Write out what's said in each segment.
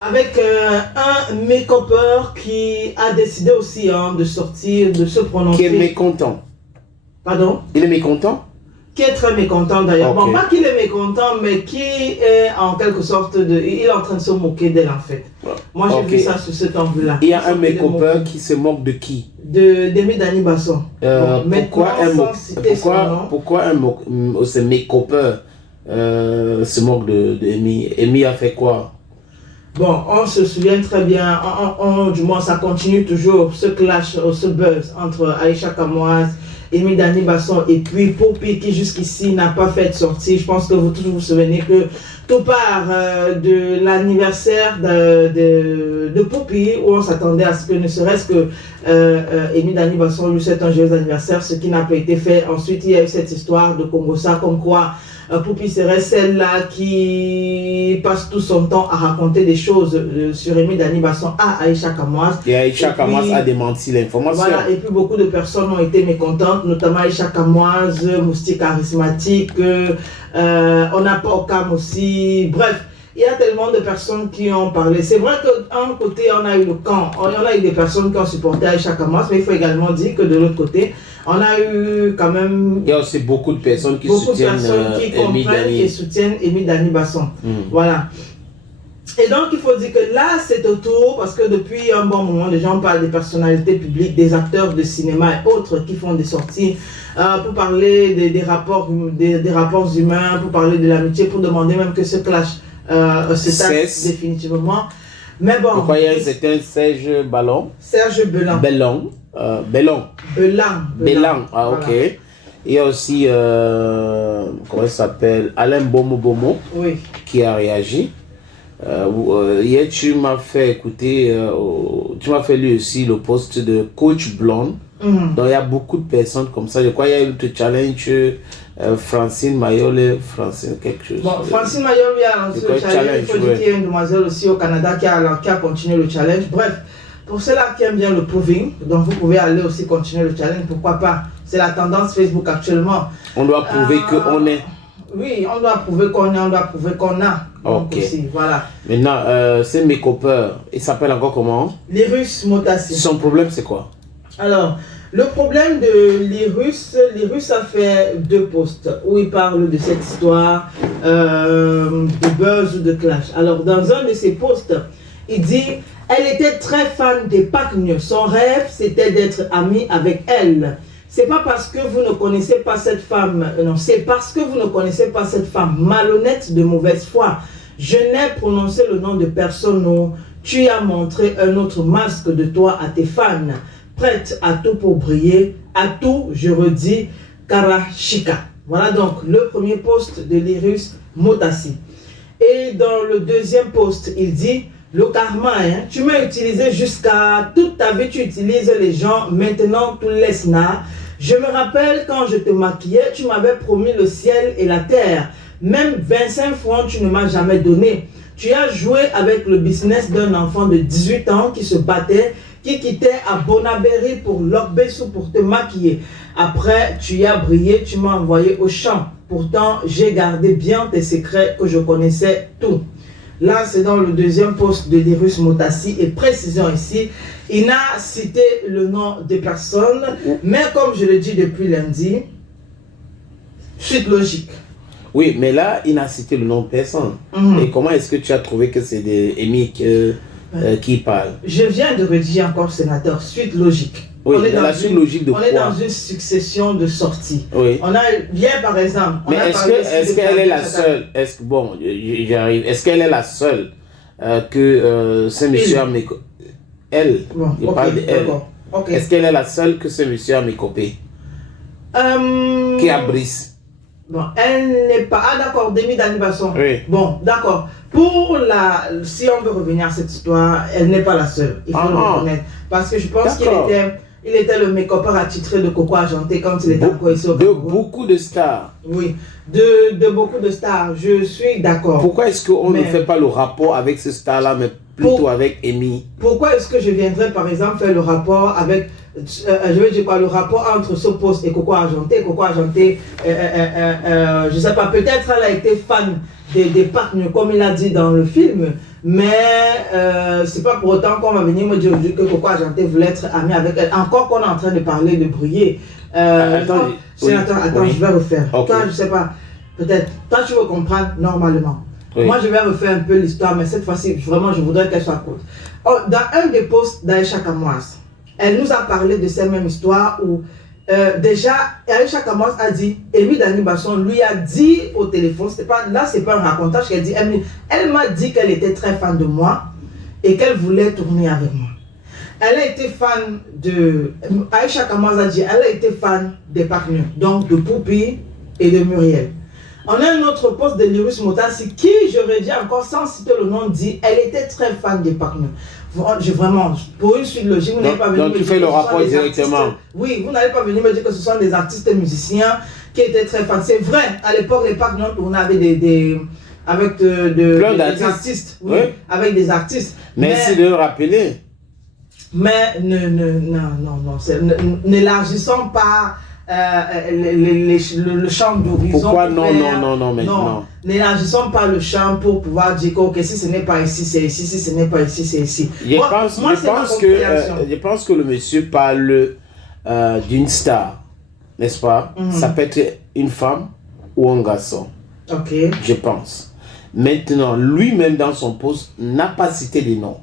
Avec un make-upper qui a décidé aussi de sortir, de se prononcer. Qui est mécontent. Pardon? Il est mécontent? Qui est très mécontent d'ailleurs. Okay. Bon, pas qu'il est mécontent, mais qui est en quelque sorte il est en train de se moquer d'elle en fait. Moi j'ai vu ça sur cet angle-là. Il y a un make-upper qui se moque de qui? D'Amy Dani Basson. Pourquoi ce make-upper se moque de Amy? Amy a fait quoi? Bon, on se souvient très bien, du moins ça continue toujours, ce clash, ce buzz entre Aïcha Kamoise, Amy Dani Basson et puis Poppy qui jusqu'ici n'a pas fait de sortie. Je pense que vous tous vous souvenez que tout part de l'anniversaire de Poppy où on s'attendait à ce que ne serait-ce que Amy Dani Basson lui souhaite un joyeux anniversaire, ce qui n'a pas été fait. Ensuite, il y a eu cette histoire de Congossa comme quoi Poppy serait celle-là qui passe tout son temps à raconter des choses sur Amy Dani Basson à Aïcha Kamoise. Et Aïcha Kamoise a démenti l'information. Voilà, et puis beaucoup de personnes ont été mécontentes, notamment Aïcha Kamoise, Moustique charismatique, on n'a pas Okam aussi, bref. Il y a tellement de personnes qui ont parlé. C'est vrai qu'un côté, on a eu le camp, on a eu des personnes qui ont supporté Aïcha Kamoise, mais il faut également dire que de l'autre côté, on a eu quand même... Il y a aussi beaucoup de personnes qui soutiennent Amy Dani Basson. Voilà. Et donc, il faut dire que là, c'est au tour, parce que depuis un bon moment, les gens parlent des personnalités publiques, des acteurs de cinéma et autres qui font des sorties pour parler des rapports humains, pour parler de l'amitié, pour demander même que ce clash se tasse définitivement. Mais bon... Pourquoi il y a un certain Serge Ballon? Serge Bellan. Bellan, ah ok. Voilà. Il y a aussi, comment il s'appelle, Alain Bomo, oui, qui a réagi. Hier, tu m'as fait écouter, tu m'as fait lui aussi le post de Coach Blonde. Donc il y a beaucoup de personnes comme ça. Je crois qu'il y a eu le challenge Francine Mayol, quelque chose. Bon, Francine Mayol a lancé le challenge. Il faut dire qu'il y a une demoiselle aussi au Canada qui a continué le challenge. Bref, pour ceux-là qui aiment bien le proving, donc vous pouvez aller aussi continuer le challenge, pourquoi pas. C'est la tendance Facebook actuellement. On doit prouver qu'on est. Oui, on doit prouver qu'on est, on doit prouver qu'on a. Ok. Aussi, voilà. Maintenant, c'est mes copains. Il s'appelle encore comment? Lyrus Motassi. Son problème, c'est quoi? Alors, le problème de Lyrus a fait 2 posts où il parle de cette histoire de buzz ou de clash. Alors, dans un de ses posts, il dit « Elle était très fan des Pakneux. Son rêve, c'était d'être amie avec elle. C'est pas parce que vous ne connaissez pas cette femme, non, c'est parce que vous ne connaissez pas cette femme malhonnête de mauvaise foi. Je n'ai prononcé le nom de personne, non. Tu as montré un autre masque de toi à tes fans. Prête à tout pour briller, à tout, je redis, Karashika. » Voilà donc le premier post de Lyrus Motassi. Et dans le deuxième post, il dit « Le karma, hein, tu m'as utilisé jusqu'à toute ta vie, tu utilises les gens, maintenant tu laisses là. Je me rappelle quand je te maquillais, tu m'avais promis le ciel et la terre. Même 25 francs, tu ne m'as jamais donné. Tu as joué avec le business d'un enfant de 18 ans qui se battait, qui quittait à Bonaberry pour Lokbessou pour te maquiller. Après, tu y as brillé, tu m'as envoyé au champ. Pourtant, j'ai gardé bien tes secrets que je connaissais tout. » Là, c'est dans le deuxième post de Lyrus Motassi. Et précisons ici, il n'a cité le nom de personne. Mais comme je le dis depuis lundi, suite logique. Oui, mais là, il n'a cité le nom de personne. Et comment est-ce que tu as trouvé que c'est des Amy qui parlent? Je viens de redire encore, sénateur, suite logique. Oui, la suite logique de quoi? On est dans une succession de sorties. Oui. On a bien par exemple. Mais est-ce qu'elle est la seule? Bon, j'arrive. Est-ce qu'elle est la seule que ce monsieur a mécopé? Elle. Bon, je parle de elle. Okay. Est-ce qu'elle est la seule que ce monsieur a mécopé? Qui a brisé? Bon, elle n'est pas... Ah d'accord, Amy Dani Basson. Oui. Bon, d'accord. Si on veut revenir à cette histoire, elle n'est pas la seule. Il faut le reconnaître. Parce que je pense qu'il était le make-upper attitré de Coco Argenté quand il était encore ici au Cameroun. De beaucoup de stars. Oui, de beaucoup de stars. Je suis d'accord. Pourquoi est-ce qu'on ne fait pas le rapport avec ce star-là, mais plutôt avec Amy? Pourquoi est-ce que je viendrais par exemple faire le rapport avec... je veux dire quoi, le rapport entre ce poste et Coco Argenté. Coco Argenté, je ne sais pas, peut-être elle a été fan des Pakneux, comme il a dit dans le film, Mais c'est pas pour autant qu'on va venir me dire que Coco Argenté voulait être ami avec elle. Encore qu'on est en train de parler de briller. Attends, je vais refaire. Okay. Toi, je sais pas, peut-être, toi tu veux comprendre normalement. Oui. Moi, je vais refaire un peu l'histoire, mais cette fois-ci, vraiment, je voudrais qu'elle soit courte. Dans un des posts d'Aïcha Kamoas, elle nous a parlé de cette même histoire où déjà, Aïcha Kamoas a dit, Amy Dani Basson lui a dit au téléphone, c'est pas un racontage qu'elle dit, elle m'a dit qu'elle était très fan de moi et qu'elle voulait tourner avec moi. Elle a été fan de, Aïcha Kamoas a dit, elle a été fan des partenaires, donc de Poupi et de Muriel. On a un autre poste de Lyrus Motassi qui, je redis encore sans citer le nom, dit elle était très fan des partenaires. Vraiment, pour une suite logique, vous n'allez pas venir me dire tu fais le rapport directement. Oui, vous n'allez pas venir me dire que ce sont des artistes musiciens qui étaient très fans. C'est vrai, à l'époque, les partenaires tournaient avec des artistes. Oui, avec des artistes. Merci de le rappeler. Mais n'élargissons pas le champ d'horizon. Pourquoi non, maintenant? N'élargissons pas le champ pour pouvoir dire que okay, si ce n'est pas ici, c'est ici, si ce n'est pas ici, c'est ici. Je pense que le monsieur parle d'une star, n'est-ce pas? Ça peut être une femme ou un garçon. Ok. Je pense. Maintenant, lui-même dans son poste n'a pas cité les noms.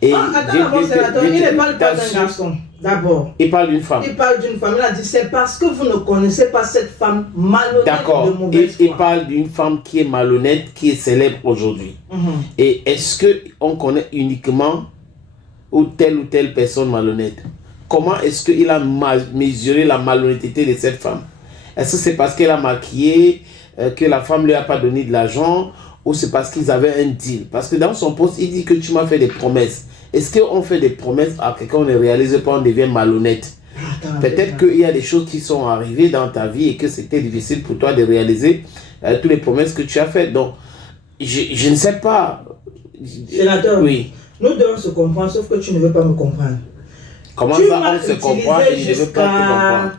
Et il ne parle pas d'un garçon. D'abord, il parle d'une femme. Il parle d'une femme. Il a dit c'est parce que vous ne connaissez pas cette femme malhonnête de mauvaise foi. Il parle d'une femme qui est malhonnête, qui est célèbre aujourd'hui. Et est-ce qu'on connaît uniquement telle personne malhonnête? Comment est-ce qu'il a mesuré la malhonnêteté de cette femme? Est-ce que c'est parce qu'elle a maquillé, que la femme ne lui a pas donné de l'argent, ou c'est parce qu'ils avaient un deal? Parce que dans son poste, il dit que tu m'as fait des promesses. Est-ce qu'on fait des promesses à quelqu'un, on ne réalise pas, on devient malhonnête? Peut-être qu'il y a des choses qui sont arrivées dans ta vie et que c'était difficile pour toi de réaliser toutes les promesses que tu as faites. Donc, je ne sais pas. Sénateur, oui. Nous devons se comprendre, sauf que tu ne veux pas me comprendre. Comment ça, on se comprend et je ne veux pas te comprendre?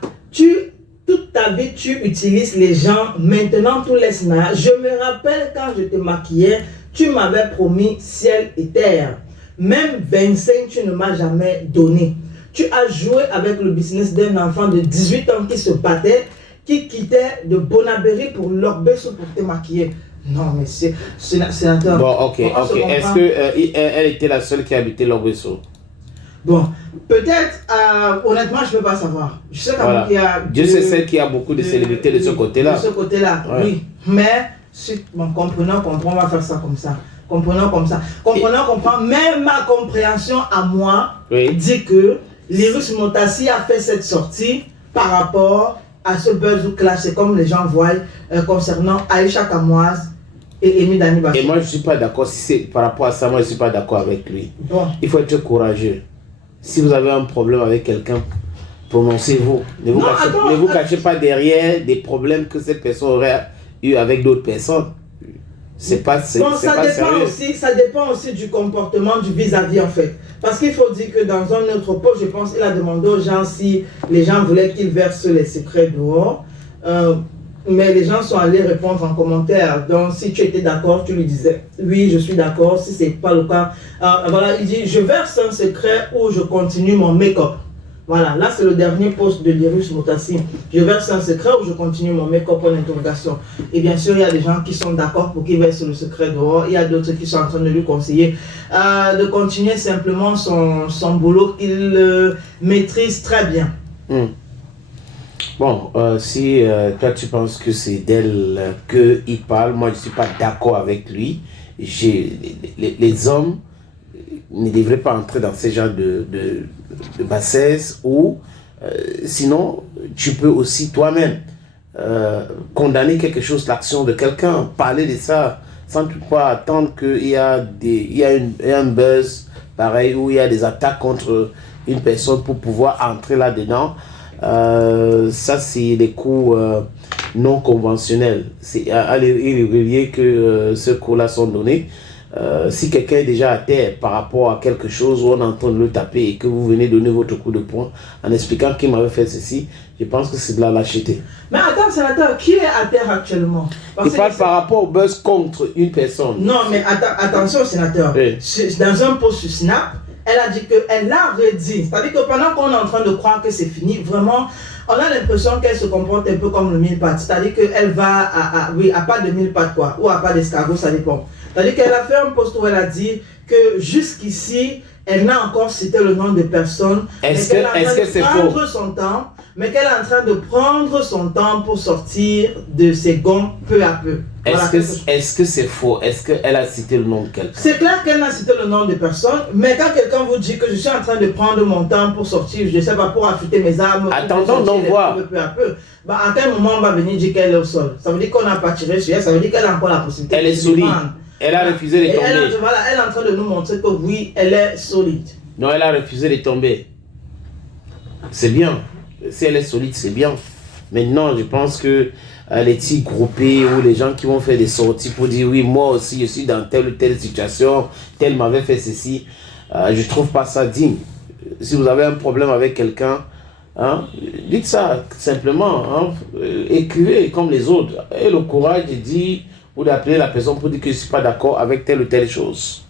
Toute ta vie, tu utilises les gens. Maintenant, tous les scénarios. Je me rappelle quand je te maquillais, tu m'avais promis ciel et terre. Même 25, tu ne m'as jamais donné. Tu as joué avec le business d'un enfant de 18 ans qui se battait, qui quittait de Bonaberry pour l'Orbesso pour te maquiller. Non, mais c'est un temps. Bon, ok. Est-ce qu'elle était la seule qui habitait l'Orbesso? Bon, peut-être, honnêtement, je ne peux pas savoir. Je sais voilà. Qu'il y a... Dieu sait celle qui a beaucoup de célébrités de ce côté-là. De ce côté-là, ouais. Oui. Mais, comprenons, on va faire ça comme ça. Comprenons comme ça. Comprenons, comprend. Mais ma compréhension à moi dit que Lyrus Motassi a fait cette sortie par rapport à ce buzz ou clash. C'est comme les gens voient concernant Aïcha Kamoas et Amy Dani Basson. Et moi, je ne suis pas d'accord. Si c'est par rapport à ça, moi, je ne suis pas d'accord avec lui. Bon. Il faut être courageux. Si vous avez un problème avec quelqu'un, prononcez-vous. Ne vous cachez pas derrière des problèmes que cette personne aurait eu avec d'autres personnes. Ça dépend aussi du comportement du vis-à-vis en fait. Parce qu'il faut dire que dans un autre poste, je pense qu'il a demandé aux gens si les gens voulaient qu'ils versent les secrets dehors. Mais les gens sont allés répondre en commentaire. Donc si tu étais d'accord, tu lui disais oui, je suis d'accord. Si ce n'est pas le cas, voilà, il dit je verse un secret ou je continue mon make-up. Voilà, là c'est le dernier post de Lyrus Motassi. Je verse un secret ou je continue mon make-up en interrogation. Et bien sûr, il y a des gens qui sont d'accord pour qu'il verse le secret dehors. Il y a d'autres qui sont en train de lui conseiller de continuer simplement son boulot qu'il maîtrise très bien. Bon, si toi tu penses que c'est d'elle qu'il parle, moi je ne suis pas d'accord avec lui. Les hommes ne devraient pas entrer dans ce genre de bassesse ou sinon tu peux aussi toi-même condamner quelque chose, l'action de quelqu'un, parler de ça sans toutefois attendre qu'il y a un buzz pareil ou il y a des attaques contre une personne pour pouvoir entrer là-dedans. Ça c'est des coups non conventionnels. C'est à l'irrégulier que ces coups-là sont donnés. si quelqu'un est déjà à terre par rapport à quelque chose où on entend le taper et que vous venez donner votre coup de poing en expliquant qu'il m'avait fait ceci, je pense que c'est de la lâcheté. Mais attends, sénateur, qui est à terre actuellement? Il parle par rapport au buzz contre une personne. Non, mais attention, sénateur. Oui. Dans un post sur Snap, elle a dit qu'elle l'a redit. C'est-à-dire que pendant qu'on est en train de croire que c'est fini, vraiment, on a l'impression qu'elle se comporte un peu comme le mille pattes. C'est-à-dire qu'elle va à pas de mille pattes, quoi, ou à pas d'escargot, ça dépend. C'est-à-dire qu'elle a fait un post où elle a dit que jusqu'ici, elle n'a encore cité le nom de personne. Est-ce que c'est faux? Son temps, mais qu'elle est en train de prendre son temps pour sortir de ses gonds peu à peu. Est-ce que c'est faux? Est-ce qu'elle a cité le nom de quelqu'un? C'est clair qu'elle n'a cité le nom de personne, mais quand quelqu'un vous dit que je suis en train de prendre mon temps pour sortir, je ne sais pas, pour affûter mes armes, attendons d'en voir. Peu à peu, bah, à quel moment on va venir dire qu'elle est au sol? Ça veut dire qu'on n'a pas tiré sur elle, ça veut dire qu'elle a encore la possibilité. Elle est solide. Elle a refusé de tomber. Elle est en train de nous montrer que oui, elle est solide. Non, elle a refusé de tomber. C'est bien. Si elle est solide, c'est bien. Maintenant, je pense que les petits groupés ou les gens qui vont faire des sorties pour dire oui, moi aussi, je suis dans telle ou telle situation, tel m'avait fait ceci, je ne trouve pas ça digne. Si vous avez un problème avec quelqu'un, hein, dites ça simplement. Hein, écrivez comme les autres. Et le courage de dire ou d'appeler la personne pour dire que je ne suis pas d'accord avec telle ou telle chose.